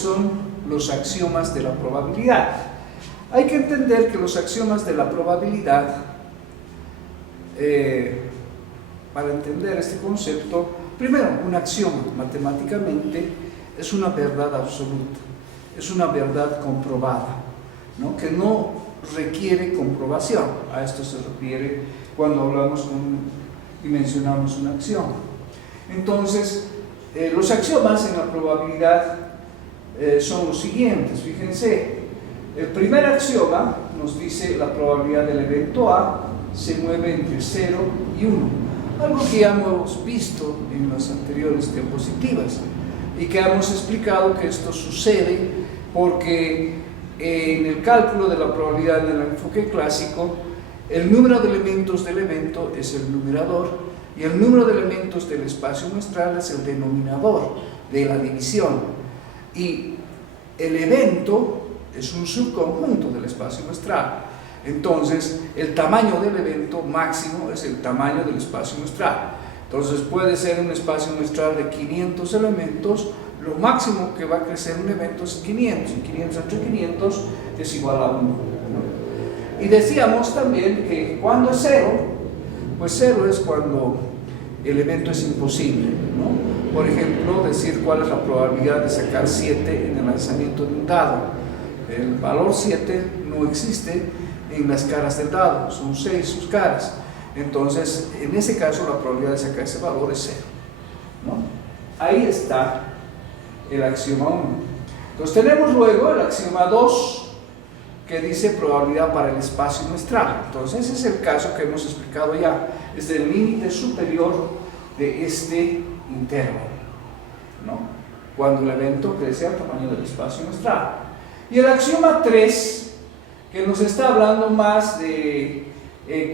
son los axiomas de la probabilidad. Hay que entender que los axiomas de la probabilidad, para entender este concepto, primero, un axioma matemáticamente es una verdad absoluta, es una verdad comprobada, ¿no? Que no requiere comprobación. A esto se refiere cuando hablamos y mencionamos un axioma. Entonces, los axiomas en la probabilidad son los siguientes. Fíjense, el primer axioma nos dice la probabilidad del evento A se mueve entre 0 y 1, algo que ya hemos visto en las anteriores diapositivas y que hemos explicado que esto sucede porque en el cálculo de la probabilidad en el enfoque clásico, el número de elementos del evento es el numerador y el número de elementos del espacio muestral es el denominador de la división, y el evento es un subconjunto del espacio muestral. Entonces, el tamaño del evento máximo es el tamaño del espacio muestral. Entonces, puede ser un espacio muestral de 500 elementos, lo máximo que va a crecer un evento es 500, y 500 entre 500 es igual a 1, ¿no? Y decíamos también que cuando es 0, pues 0 es cuando el evento es imposible, ¿no? Por ejemplo, decir cuál es la probabilidad de sacar 7 en el lanzamiento de un dado. El valor 7 no existe en las caras del dado, son 6 sus caras. Entonces, en ese caso, la probabilidad de sacar ese valor es 0, ¿no? Ahí está el axioma 1. Entonces, tenemos luego el axioma 2, que dice probabilidad para el espacio muestral. Entonces, ese es el caso que hemos explicado ya. Es el límite superior de este intervalo, ¿no? Cuando el evento crece al tamaño del espacio muestral. Y el axioma 3, que nos está hablando más de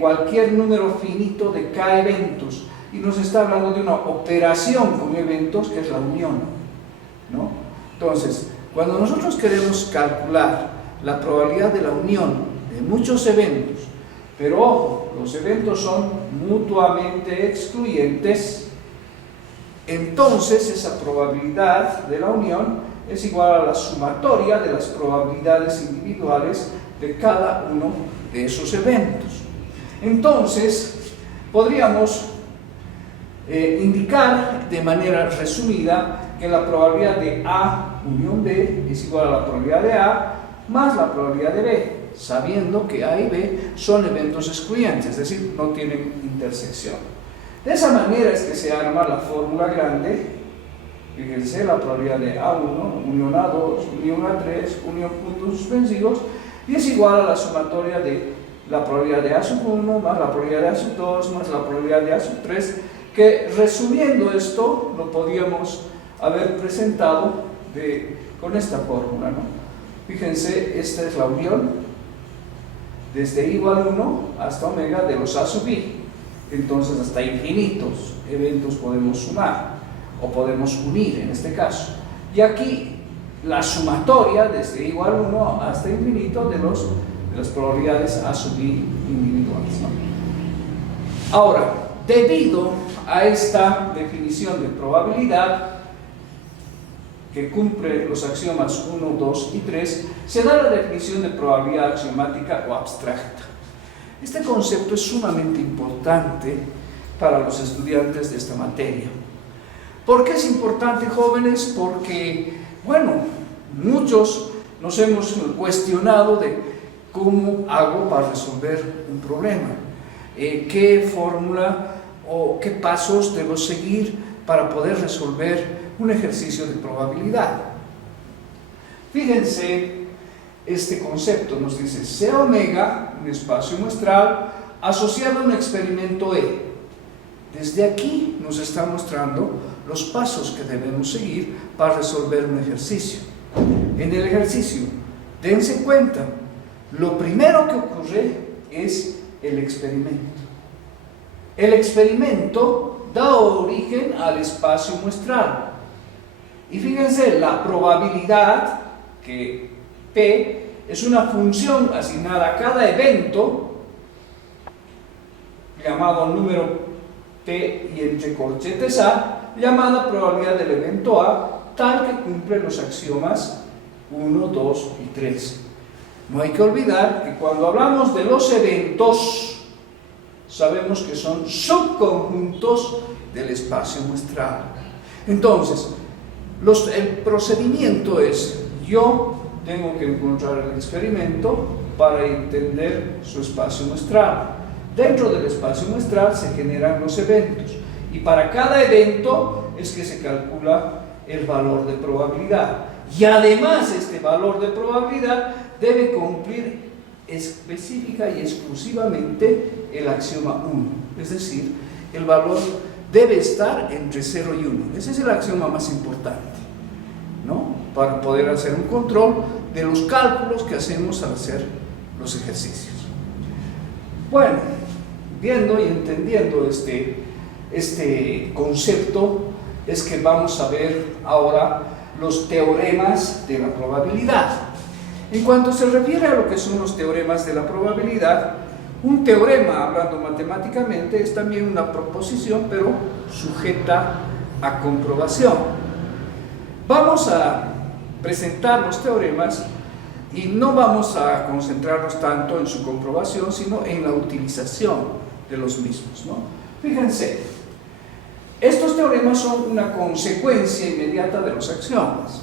cualquier número finito de K eventos, y nos está hablando de una operación con eventos que es la unión, ¿no? Entonces, cuando nosotros queremos calcular la probabilidad de la unión de muchos eventos, pero ojo, los eventos son mutuamente excluyentes, entonces esa probabilidad de la unión es igual a la sumatoria de las probabilidades individuales de cada uno de esos eventos. Entonces, podríamos indicar de manera resumida que la probabilidad de A unión B es igual a la probabilidad de A más la probabilidad de B, sabiendo que A y B son eventos excluyentes, es decir, no tienen intersección. De esa manera es que se arma la fórmula grande. Fíjense, la probabilidad de A1, unión A2, unión A3, unión puntos suspensivos, y es igual a la sumatoria de la probabilidad de A1 más la probabilidad de A2 más la probabilidad de A3, que resumiendo esto, lo podíamos haber presentado con esta fórmula, ¿no? Fíjense, esta es la unión desde I igual 1 hasta omega de los A sub I. Entonces, hasta infinitos eventos podemos sumar, o podemos unir en este caso. Y aquí la sumatoria desde I igual 1 hasta infinito de las probabilidades A sub I individuales, ¿no? Ahora, debido a esta definición de probabilidad que cumple los axiomas 1, 2 y 3, se da la definición de probabilidad axiomática o abstracta. Este concepto es sumamente importante para los estudiantes de esta materia. ¿Por qué es importante, jóvenes? Porque, bueno, muchos nos hemos cuestionado de cómo hago para resolver un problema, qué fórmula o qué pasos debo seguir para poder resolver un ejercicio de probabilidad. Fíjense, este concepto nos dice C omega, un espacio muestral, asociado a un experimento E. Desde aquí nos está mostrando los pasos que debemos seguir para resolver un ejercicio. En el ejercicio, dense cuenta, lo primero que ocurre es el experimento. El experimento da origen al espacio muestral. Y fíjense, la probabilidad, que P es una función asignada a cada evento, llamado número P y entre corchetes A, llamada probabilidad del evento A, tal que cumple los axiomas 1, 2 y 3. No hay que olvidar que cuando hablamos de los eventos, sabemos que son subconjuntos del espacio muestral. Entonces, el procedimiento es, yo tengo que encontrar el experimento para entender su espacio muestral. Dentro del espacio muestral se generan los eventos, y para cada evento es que se calcula el valor de probabilidad. Y además este valor de probabilidad debe cumplir específica y exclusivamente el axioma 1, es decir, el valor debe estar entre 0 y 1. Ese es el axioma más importante, ¿no?, para poder hacer un control de los cálculos que hacemos al hacer los ejercicios. Bueno, viendo y entendiendo este concepto, es que vamos a ver ahora los teoremas de la probabilidad. En cuanto se refiere a lo que son los teoremas de la probabilidad, un teorema, hablando matemáticamente, es también una proposición, pero sujeta a comprobación. Vamos a presentar los teoremas y no vamos a concentrarnos tanto en su comprobación, sino en la utilización de los mismos, ¿no? Fíjense, estos teoremas son una consecuencia inmediata de los axiomas.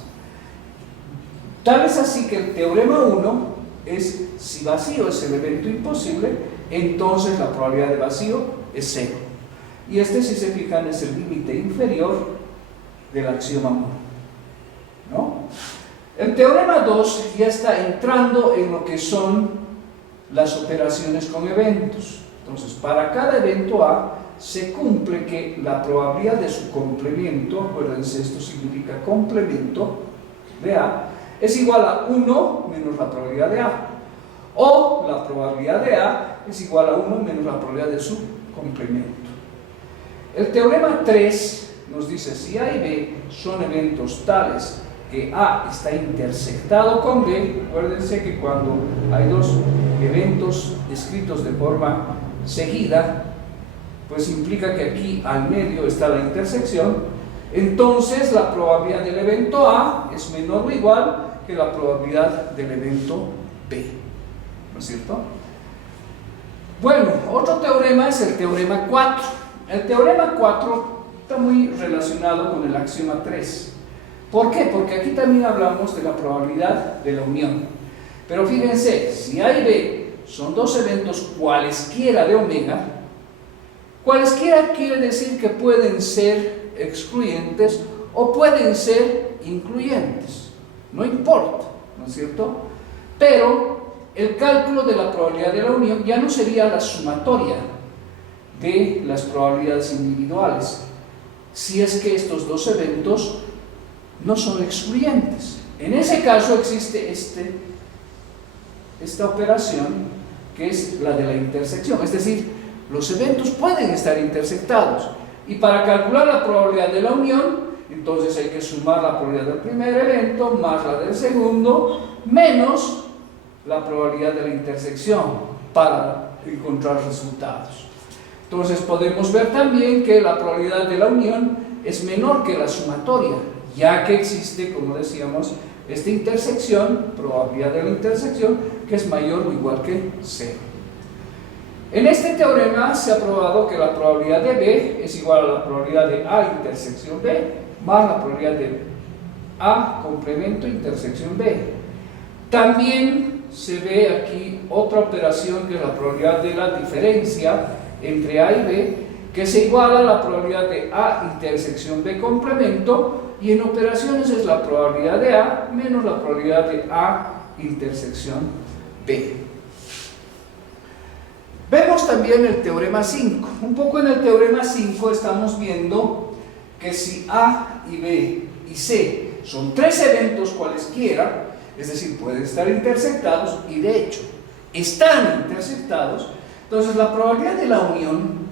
Tal es así que el teorema 1 es: si vacío es el evento imposible, entonces la probabilidad de vacío es 0. Y este, si se fijan, es el límite inferior del axioma 1, ¿no? El teorema 2 ya está entrando en lo que son las operaciones con eventos. Entonces, para cada evento A se cumple que la probabilidad de su complemento, acuérdense, esto significa complemento de A, es igual a 1 menos la probabilidad de A, o la probabilidad de A es igual a 1 menos la probabilidad de su complemento. El teorema 3 nos dice: si A y B son eventos tales que A está intersectado con B, acuérdense que cuando hay dos eventos escritos de forma seguida, pues implica que aquí al medio está la intersección, entonces la probabilidad del evento A es menor o igual que la probabilidad del evento B, ¿no es cierto? Bueno, otro teorema es el teorema 4. El teorema 4 está muy relacionado con el axioma 3. ¿Por qué? Porque aquí también hablamos de la probabilidad de la unión. Pero fíjense, si A y B son dos eventos cualesquiera de omega, cualesquiera quiere decir que pueden ser excluyentes o pueden ser incluyentes, no importa, ¿no es cierto? Pero el cálculo de la probabilidad de la unión ya no sería la sumatoria de las probabilidades individuales, si es que estos dos eventos no son excluyentes. En ese caso existe esta operación que es la de la intersección, es decir, los eventos pueden estar intersectados, y para calcular la probabilidad de la unión, entonces hay que sumar la probabilidad del primer evento más la del segundo, menos la probabilidad de la intersección para encontrar resultados. Entonces podemos ver también que la probabilidad de la unión es menor que la sumatoria, ya que existe, como decíamos, esta intersección, probabilidad de la intersección, que es mayor o igual que 0. En este teorema se ha probado que la probabilidad de B es igual a la probabilidad de A intersección B más la probabilidad de A complemento intersección B. También se ve aquí otra operación que es la probabilidad de la diferencia entre A y B, que se iguala a la probabilidad de A intersección B complemento, y en operaciones es la probabilidad de A menos la probabilidad de A intersección B. Vemos también el teorema 5. Un poco en el teorema 5 estamos viendo que si A y B y C son tres eventos cualesquiera, es decir, pueden estar intersectados, y de hecho están intersectados, entonces la probabilidad de la unión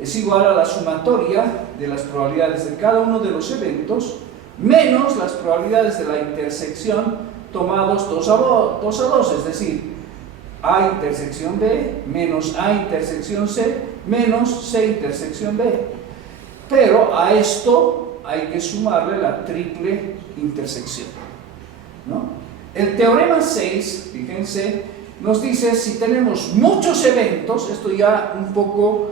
es igual a la sumatoria de las probabilidades de cada uno de los eventos menos las probabilidades de la intersección tomados 2 a 2, es decir, A intersección B menos A intersección C menos C intersección B. Pero a esto hay que sumarle la triple intersección, ¿no? El teorema 6, fíjense, nos dice si tenemos muchos eventos, esto ya un poco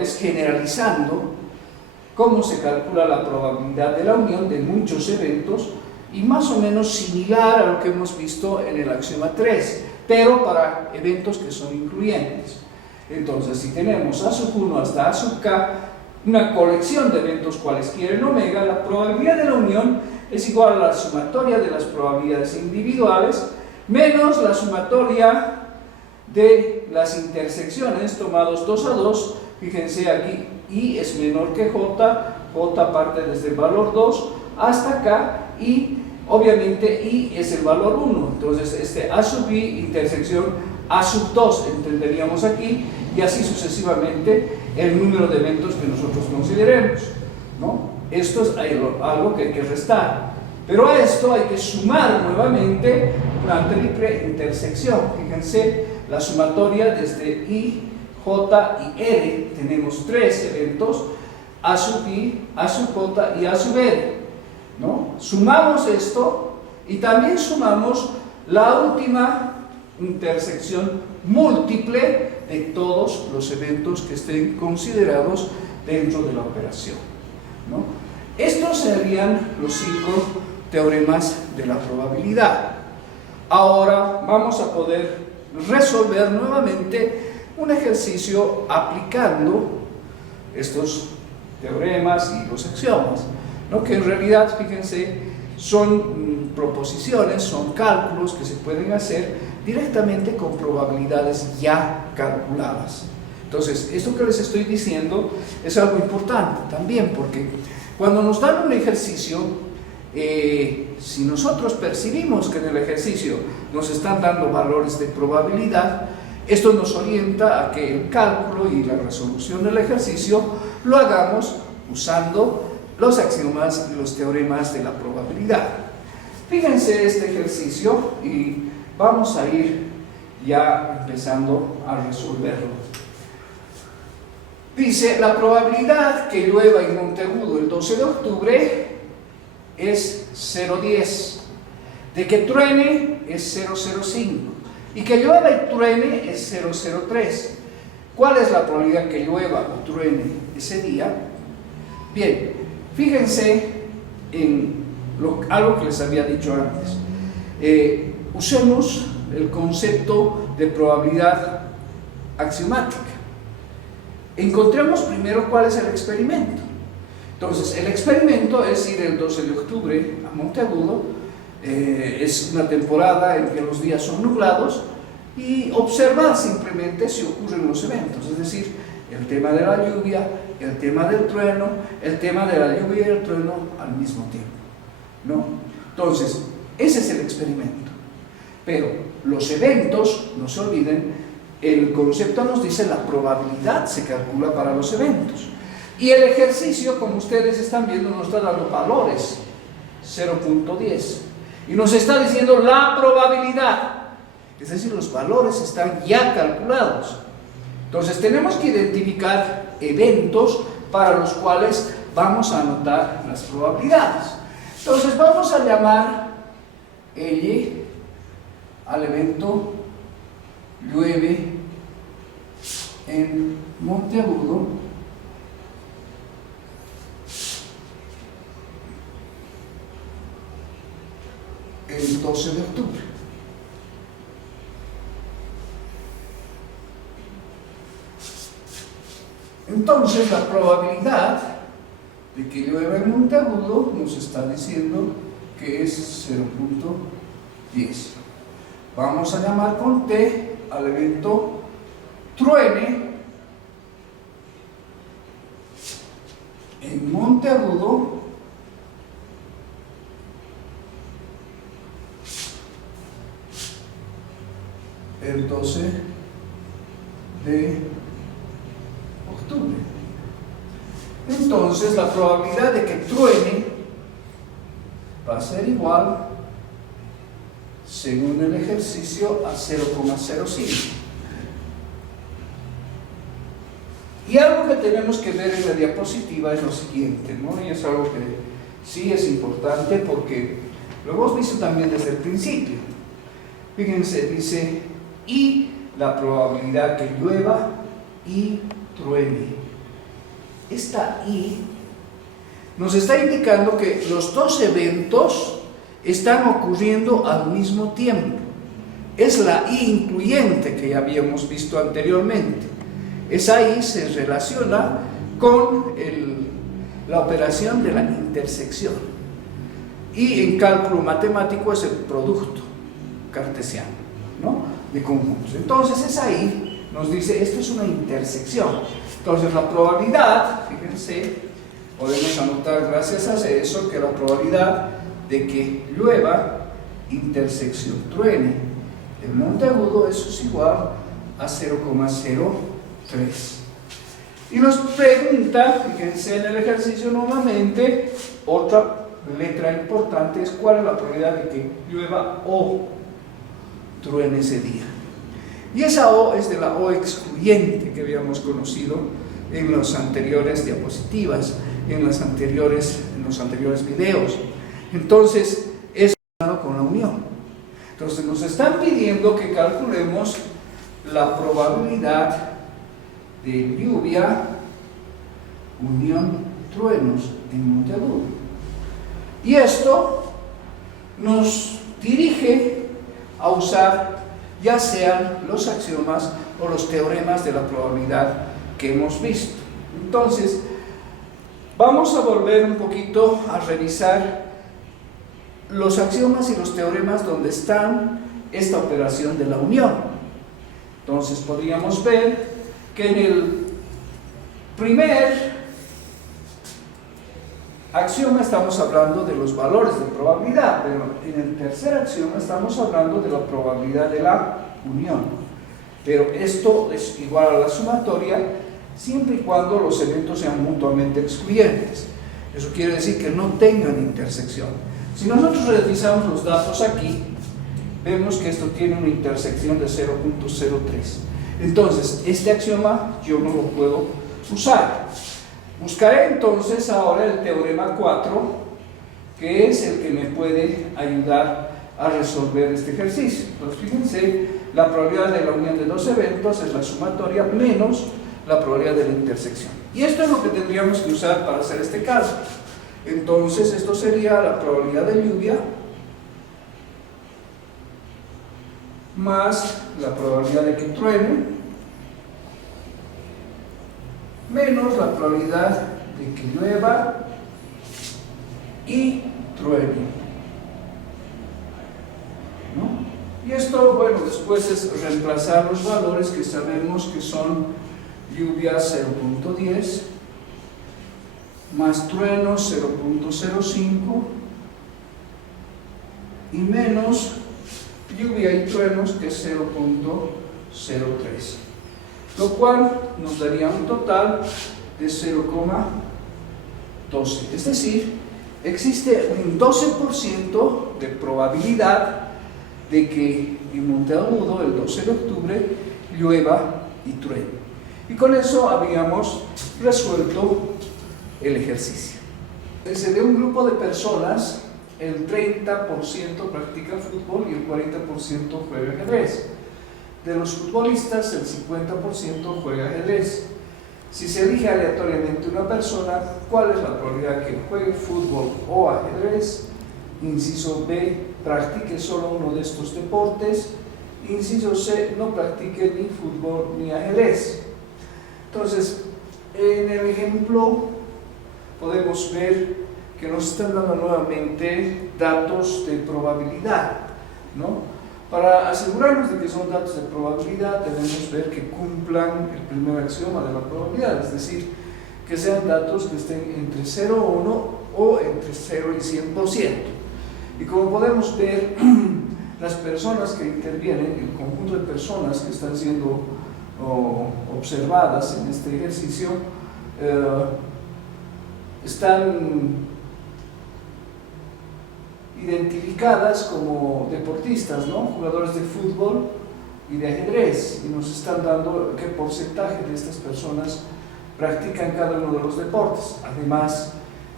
es generalizando cómo se calcula la probabilidad de la unión de muchos eventos, y más o menos similar a lo que hemos visto en el axioma 3, pero para eventos que son incluyentes. Entonces, si tenemos A sub 1 hasta A sub k, una colección de eventos cualesquiera en omega, la probabilidad de la unión es igual a la sumatoria de las probabilidades individuales menos la sumatoria de las intersecciones tomados 2 a 2. Fíjense aquí, I es menor que J, J parte desde el valor 2 hasta K, y obviamente I es el valor 1. Entonces, A sub I intersección A sub 2 entenderíamos aquí, y así sucesivamente el número de eventos que nosotros consideremos, ¿no? Esto es algo que hay que restar, pero a esto hay que sumar nuevamente una triple intersección. Fíjense, la sumatoria desde I, J y R, tenemos 3 eventos, A sub I, A sub J y A sub R, ¿no? Sumamos esto y también sumamos la última intersección múltiple de todos los eventos que estén considerados dentro de la operación, ¿no? Estos serían los 5 teoremas de la probabilidad. Ahora vamos a poder resolver nuevamente un ejercicio aplicando estos teoremas y los axiomas, ¿no? Que en realidad, fíjense, son proposiciones, son cálculos que se pueden hacer directamente con probabilidades ya calculadas. Entonces, esto que les estoy diciendo es algo importante también, porque cuando nos dan un ejercicio, si nosotros percibimos que en el ejercicio nos están dando valores de probabilidad, esto nos orienta a que el cálculo y la resolución del ejercicio lo hagamos usando los axiomas y los teoremas de la probabilidad. Fíjense este ejercicio y vamos a ir ya empezando a resolverlo. Dice, la probabilidad que llueva en Monteagudo el 12 de octubre es 0,10, de que truene es 0,05 y que llueva y truene es 0,03. ¿Cuál es la probabilidad que llueva o truene ese día? Bien, fíjense en algo que les había dicho antes. Usemos el concepto de probabilidad axiomática. Encontremos primero cuál es el experimento. Entonces, el experimento es ir el 12 de octubre a Monteagudo, es una temporada en que los días son nublados, y observar simplemente si ocurren los eventos, es decir, el tema de la lluvia, el tema del trueno, el tema de la lluvia y el trueno al mismo tiempo, ¿no? Entonces, ese es el experimento. Pero los eventos, no se olviden, el concepto nos dice la probabilidad se calcula para los eventos. Y el ejercicio, como ustedes están viendo, nos está dando valores, 0.10. Y nos está diciendo la probabilidad. Es decir, los valores están ya calculados. Entonces tenemos que identificar eventos para los cuales vamos a anotar las probabilidades. Entonces vamos a llamar L al evento llueve en Monteagudo el 12 de octubre. Entonces la probabilidad de que llueva en Monteagudo nos está diciendo que es 0.10. Vamos a llamar con T al evento truene en Monteagudo el 12 de octubre. Entonces la probabilidad de que truene va a ser igual, según el ejercicio, a 0,05. Y algo que tenemos que ver en la diapositiva es lo siguiente, ¿no? Y es algo que sí es importante porque lo hemos visto también desde el principio. Fíjense, dice, y la probabilidad que llueva y truene. Esta y nos está indicando que los dos eventos están ocurriendo al mismo tiempo. Es la I incluyente que ya habíamos visto anteriormente. Esa I se relaciona con la operación de la intersección. Y en cálculo matemático es el producto cartesiano, ¿no?, de conjuntos. Entonces esa I nos dice, esto es una intersección. Entonces la probabilidad, fíjense, podemos anotar gracias a eso que la probabilidad de que llueva, intersección, truene, el monteagudo, eso es igual a 0,03. Y nos pregunta, fíjense en el ejercicio nuevamente, otra letra importante es cuál es la probabilidad de que llueva o truene ese día. Y esa O es de la O excluyente que habíamos conocido en las anteriores diapositivas, en los anteriores videos. Entonces, es con la unión. Entonces, nos están pidiendo que calculemos la probabilidad de lluvia, unión, truenos en monteagudo. Y esto nos dirige a usar ya sean los axiomas o los teoremas de la probabilidad que hemos visto. Entonces, vamos a volver un poquito a revisar los axiomas y los teoremas donde están esta operación de la unión. Entonces, podríamos ver que en el primer axioma estamos hablando de los valores de probabilidad, pero en el tercer axioma estamos hablando de la probabilidad de la unión. Pero esto es igual a la sumatoria siempre y cuando los eventos sean mutuamente excluyentes. Eso quiere decir que no tengan intersección. Si nosotros revisamos los datos aquí, vemos que esto tiene una intersección de 0.03. Entonces, este axioma yo no lo puedo usar. Buscaré entonces ahora el teorema 4, que es el que me puede ayudar a resolver este ejercicio. Entonces, fíjense, la probabilidad de la unión de dos eventos es la sumatoria menos la probabilidad de la intersección. Y esto es lo que tendríamos que usar para hacer este caso. Entonces, esto sería la probabilidad de lluvia más la probabilidad de que truene menos la probabilidad de que llueva y truene, ¿no? Y esto, bueno, después es reemplazar los valores que sabemos que son lluvia 0.10 más truenos 0.05 y menos lluvia y truenos que es 0.03, lo cual nos daría un total de 0,12. Es decir, existe un 12% de probabilidad de que en monteagudo el 12 de octubre llueva y truene. Y con eso habíamos resuelto el ejercicio. De un grupo de personas, el 30% practica fútbol y el 40% juega ajedrez. De los futbolistas, el 50% juega ajedrez. Si se elige aleatoriamente una persona, ¿cuál es la probabilidad que juegue fútbol o ajedrez? Inciso B, practique solo uno de estos deportes. Inciso C, no practique ni fútbol ni ajedrez. Entonces, en el ejemplo podemos ver que nos están dando nuevamente datos de probabilidad, ¿no? Para asegurarnos de que son datos de probabilidad, debemos ver que cumplan el primer axioma de la probabilidad, es decir, que sean datos que estén entre 0 y 1 o entre 0 y 100%. Y como podemos ver, las personas que intervienen, el conjunto de personas que están siendo observadas en este ejercicio, están identificadas como deportistas, ¿no? Jugadores de fútbol y de ajedrez, y nos están dando qué porcentaje de estas personas practican cada uno de los deportes. Además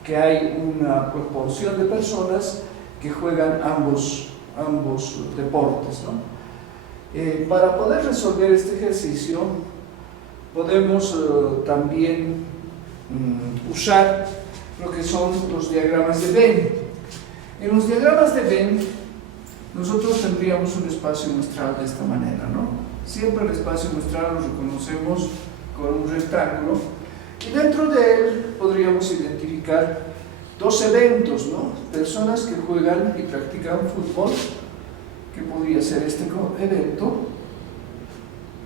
que hay una proporción de personas que juegan ambos deportes, ¿no? Para poder resolver este ejercicio podemos también usar lo que son los diagramas de Venn. En los diagramas de Venn nosotros tendríamos un espacio muestral de esta manera, ¿no? Siempre el espacio muestral lo reconocemos con un rectángulo y dentro de él podríamos identificar dos eventos, ¿no? Personas que juegan y practican fútbol, que podría ser este evento,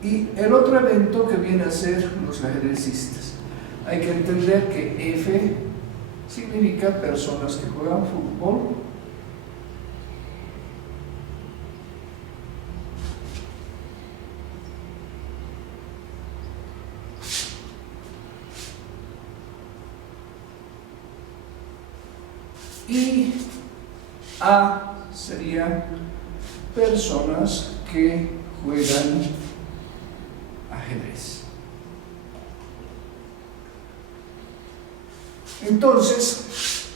y el otro evento que viene a ser los ajedrecistas. Hay que entender que F significa personas que juegan fútbol, y A serían personas que juegan ajedrez. Entonces,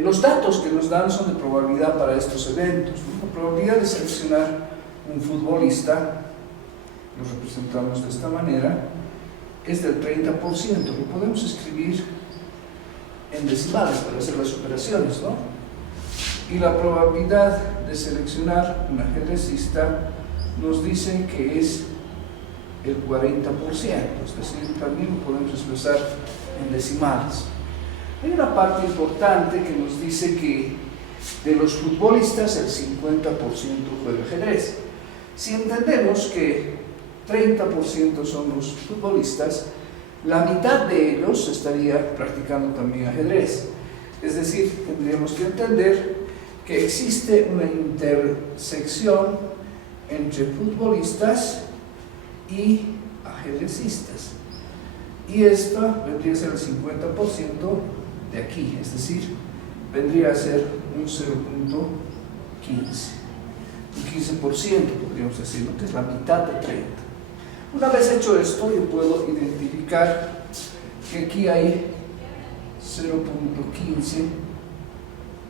los datos que nos dan son de probabilidad para estos eventos, ¿no? La probabilidad de seleccionar un futbolista, lo representamos de esta manera, es del 30%. Lo podemos escribir en decimales para hacer las operaciones, ¿no? Y la probabilidad de seleccionar un ajedrecista nos dice que es el 40%, es decir, también lo podemos expresar en decimales. Hay una parte importante que nos dice que de los futbolistas el 50% juega ajedrez. Si entendemos que 30% son los futbolistas, la mitad de ellos estaría practicando también ajedrez. Es decir, tendríamos que entender que existe una intersección entre futbolistas y ajedrecistas. Y esta vendría a ser el 50% de aquí, es decir, vendría a ser un 0.15. Un 15% podríamos decir, ¿no? Que es la mitad de 30. Una vez hecho esto, yo puedo identificar que aquí hay 0.15,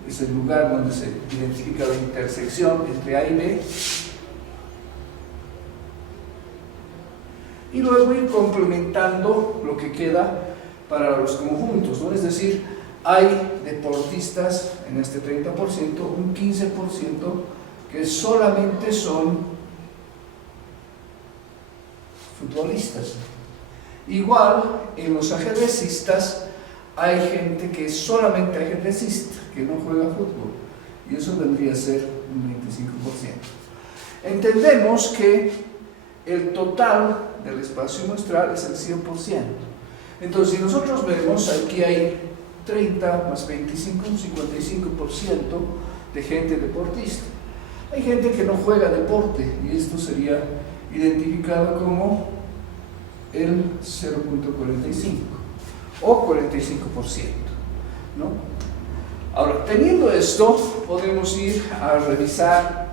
es el lugar donde se identifica la intersección entre A y B, y luego ir complementando lo que queda para los conjuntos, ¿no? Es decir, hay deportistas en este 30%, un 15% que solamente son futbolistas. Igual, en los ajedrecistas hay gente que es solamente ajedrecista, que no juega fútbol, y eso vendría a ser un 25%. Entendemos que el total del espacio muestral es el 100%. Entonces, si nosotros vemos, aquí hay 30 más 25, un 55% de gente deportista. Hay gente que no juega deporte, y esto sería identificado como el 0.45 o 45%, ¿no? Ahora, teniendo esto, podemos ir a revisar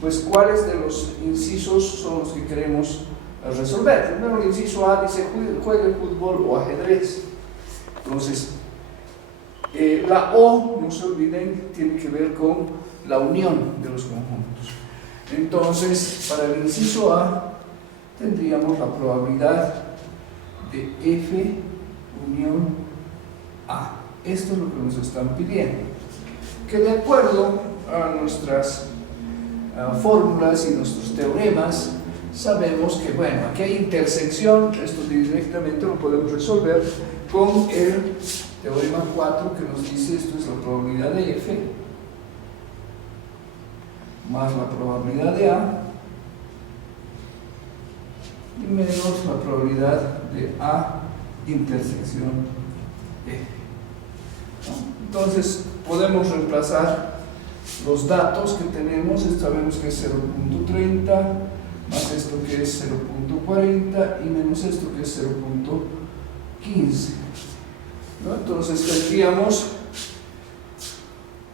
pues cuáles de los incisos son los que queremos resolver. Primero, el inciso A dice juegue fútbol o ajedrez. Entonces, la O, no se olviden, tiene que ver con la unión de los conjuntos. Entonces, para el inciso A tendríamos la probabilidad de F unión A. Esto es lo que nos están pidiendo. Que de acuerdo a nuestras fórmulas y nuestros teoremas, sabemos que, bueno, aquí hay intersección, esto directamente lo podemos resolver con el teorema 4 que nos dice esto es la probabilidad de F más la probabilidad de A y menos la probabilidad de A intersección F. Entonces podemos reemplazar los datos que tenemos. Sabemos que es 0.30 más esto que es 0.40 y menos esto que es 0.15, ¿no? Entonces tendríamos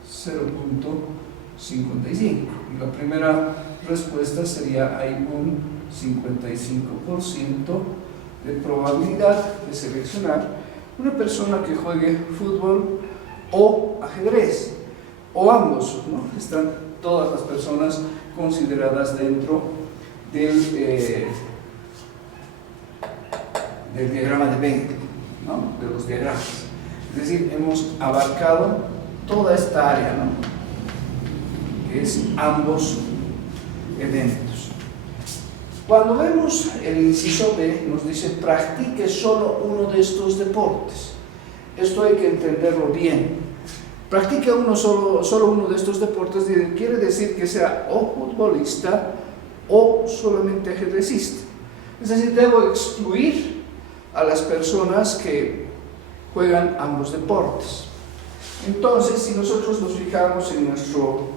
0.55 y la primera respuesta sería hay un 55% de probabilidad de seleccionar una persona que juegue fútbol o ajedrez, o ambos, ¿no? Están todas las personas consideradas dentro del diagrama de Venn, ¿no? De los diagramas. Es decir, hemos abarcado toda esta área, ¿no? Que es ambos eventos. Cuando vemos el inciso B, nos dice practique solo uno de estos deportes. Esto hay que entenderlo bien. Practique solo uno de estos deportes quiere decir que sea o futbolista o solamente ajedrecista. Es decir, debo excluir a las personas que juegan ambos deportes. Entonces, si nosotros nos fijamos en nuestro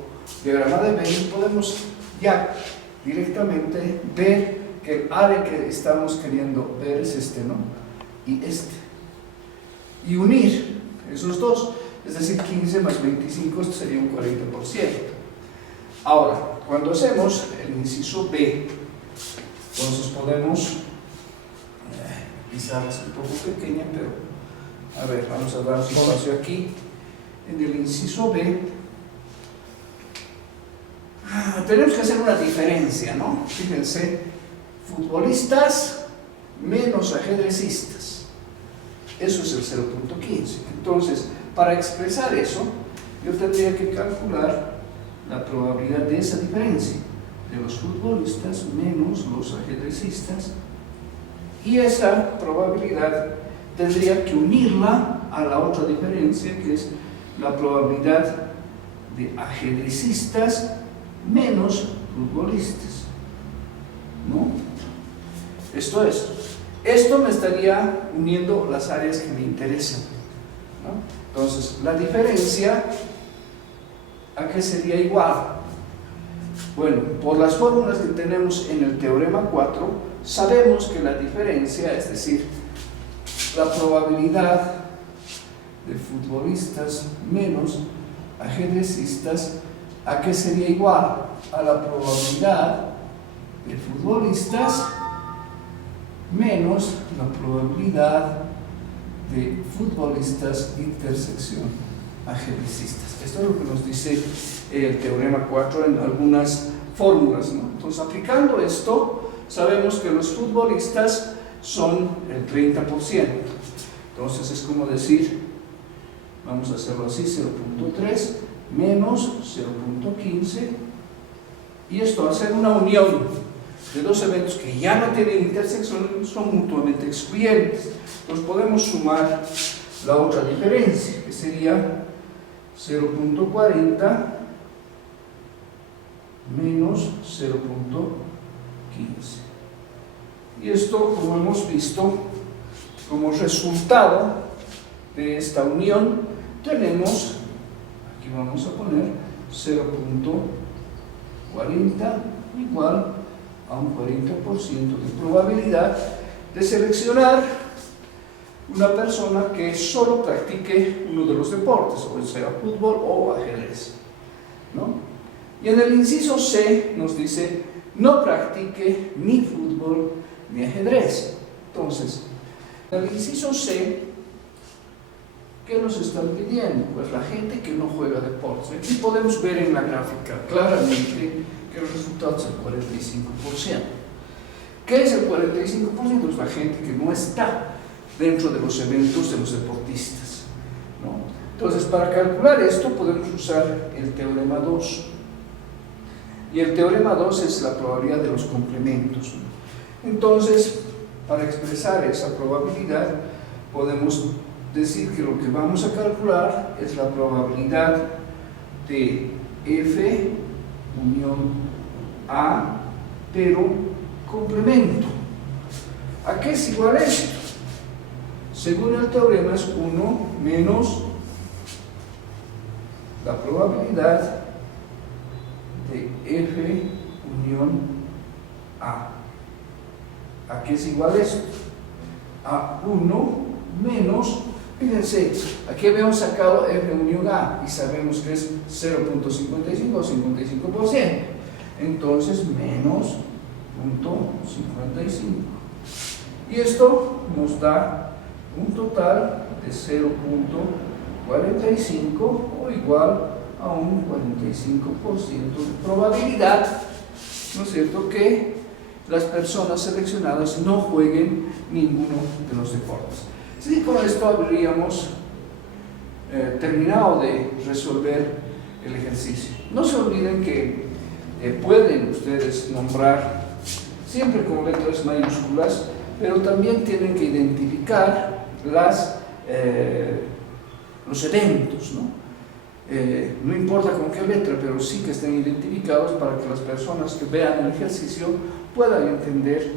diagrama de Venn, podemos ya directamente ver que el área que estamos queriendo ver es este, ¿no? Y este. Y unir esos dos, es decir, 15 más 25, esto sería un 40%. Ahora, cuando hacemos el inciso B, entonces podemos, quizás es un poco pequeña, pero a ver, vamos a dar un espacio aquí. En el inciso B, tenemos que hacer una diferencia, ¿no? Fíjense, futbolistas menos ajedrecistas. Eso es el 0.15. Entonces, para expresar eso, yo tendría que calcular la probabilidad de esa diferencia, de los futbolistas menos los ajedrecistas, y esa probabilidad tendría que unirla a la otra diferencia, que es la probabilidad de ajedrecistas menos futbolistas, ¿no? Esto me estaría uniendo las áreas que me interesan, ¿no? Entonces, la diferencia, ¿a qué sería igual? Bueno, por las fórmulas que tenemos en el teorema 4, sabemos que la diferencia, es decir, la probabilidad de futbolistas menos ajedrecistas, ¿a qué sería igual? A la probabilidad de futbolistas menos la probabilidad de futbolistas intersección ajedrecistas. Esto es lo que nos dice el teorema 4 en algunas fórmulas, ¿no? Entonces, aplicando esto, sabemos que los futbolistas son el 30%. Entonces, es como decir, vamos a hacerlo así, 0.3 menos 0.15, y esto va a ser una unión de dos eventos que ya no tienen intersección, son mutuamente excluyentes. Entonces podemos sumar la otra diferencia, que sería 0.40 menos 0.15. Y esto, como hemos visto, como resultado de esta unión, tenemos, aquí vamos a poner 0.40 igual a un 40% de probabilidad de seleccionar una persona que solo practique uno de los deportes, o sea, fútbol o ajedrez, ¿no? Y en el inciso C nos dice, no practique ni fútbol ni ajedrez. Entonces, en el inciso C, ¿qué nos están pidiendo? Pues la gente que no juega deportes. Aquí podemos ver en la gráfica claramente que el resultado es el 45%. ¿Qué es el 45%? Es la gente que no está dentro de los eventos de los deportistas, ¿no? Entonces, para calcular esto podemos usar el teorema 2. Y el teorema 2 es la probabilidad de los complementos, ¿no? Entonces, para expresar esa probabilidad, podemos decir que lo que vamos a calcular es la probabilidad de F unión A, pero complemento. ¿A qué es igual esto? Según el teorema es 1 menos la probabilidad de F unión A. ¿A qué es igual esto? A 1 menos, fíjense, aquí habíamos sacado F unión A y sabemos que es 0.55 o 55%. Entonces, menos 0.55. Y esto nos da un total de 0.45 o igual a un 45% de probabilidad, ¿no es cierto?, que las personas seleccionadas no jueguen ninguno de los deportes. Así que con esto habríamos terminado de resolver el ejercicio. No se olviden que pueden ustedes nombrar siempre con letras mayúsculas, pero también tienen que identificar los eventos, ¿no? No importa con qué letra, pero sí que estén identificados para que las personas que vean el ejercicio puedan entender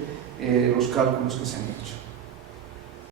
los cálculos que se han hecho.